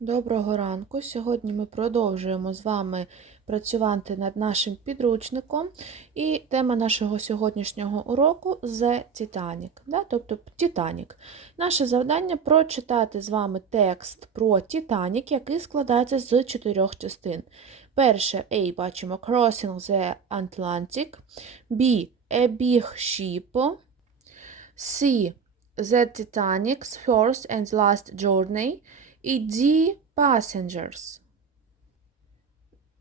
Доброго ранку! Сьогодні ми продовжуємо з вами працювати над нашим підручником. І тема нашого сьогоднішнього уроку The Titanic, да? тобто Титанік. Наше завдання прочитати з вами текст про Титанік, який складається з чотирьох частин. Перше A бачимо Crossing the Atlantic, B A Big Ship, C The Titanic's First and Last Journey і D Passengers.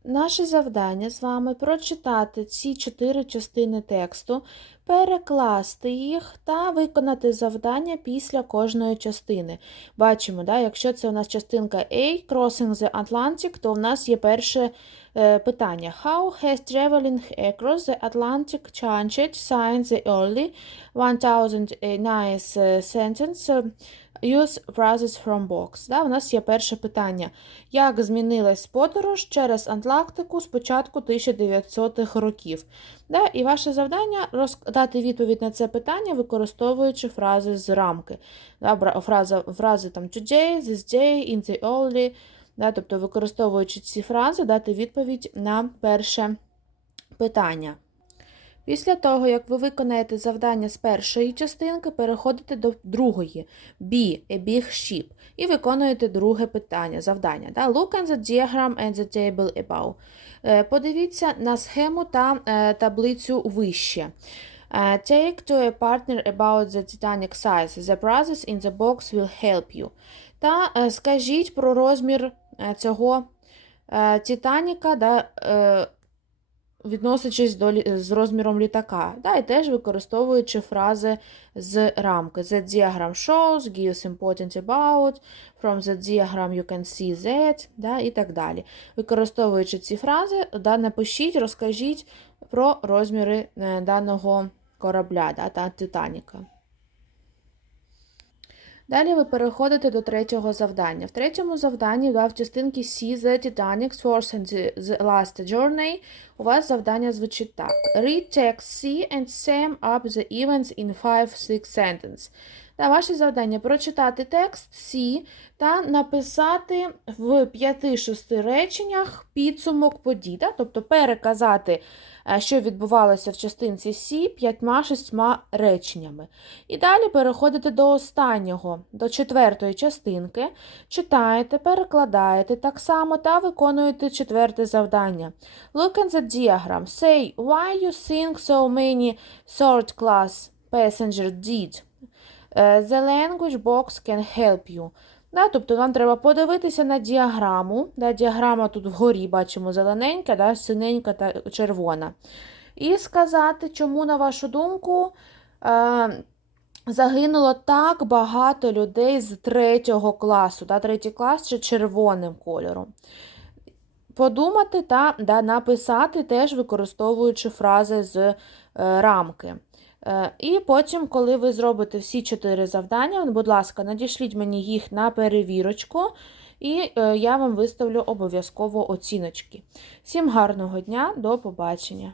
Наше завдання з вами прочитати ці чотири частини тексту, перекласти їх та виконати завдання після кожної частини. Бачимо, да, якщо це у нас частинка A, Crossing the Atlantic, то в нас є перше е, питання. How has traveling across the Atlantic changed since the early 1009 sentence Use phrases from box. Да, У нас є перше питання. Як змінилась подорож через Атлантику з початку 1900-х років? Да, І ваше завдання дати відповідь на це питання, використовуючи фрази з рамки. Да, фраза, Фрази там today, this day, in the early. Да, Тобто, використовуючи ці фрази, дати відповідь на перше питання. Після того, як ви виконаєте завдання з першої частинки, переходите до другої B, a big ship, і виконуєте друге питання, завдання. Да? Look at the diagram and the table above. Е, подивіться на схему та е, таблицю вище. Е, take to a partner about the Titanic size. The process in the box will help you. Та скажіть про розмір цього Титаніка. да, відносячись до, з розміром літака, да, і теж використовуючи фрази з рамки. The diagram shows, gives important about, from the diagram you can see that, да, і так далі. Використовуючи ці фрази, да, напишіть, розкажіть про розміри е, даного корабля да, та Титаніка. Далі ви переходите до третього завдання. В третьому завданні да, в частинці See the Titanic's First and the Last Journey у вас завдання звучить так. Read text C and sum up the events in 5-6 sentences. Да, Ваше завдання прочитати текст C та написати в 5-6 реченнях підсумок подій. Да? Тобто переказати, е, що відбувалося в частинці C 5-6 реченнями. І далі переходите до останнього, до четвертої частинки, читаєте, перекладаєте так само та виконуєте четверте завдання. Look at the diagram. Say why you think so many third class passengers did. Е, the language box can help you. Да, Тобто нам треба подивитися на діаграму. Да, Діаграма тут вгорі бачимо зелененька, да, синенька та червона. І сказати, чому, на вашу думку, е, загинуло так багато людей з третього класу. Да, Третій клас ще червоним кольором. Подумати та да, написати, теж використовуючи фрази з е, рамки. Е, і потім, коли ви зробите всі чотири завдання, будь ласка, надішліть мені їх на перевірочку, і е, я вам виставлю обов'язково оціночки. Всім гарного дня, до побачення!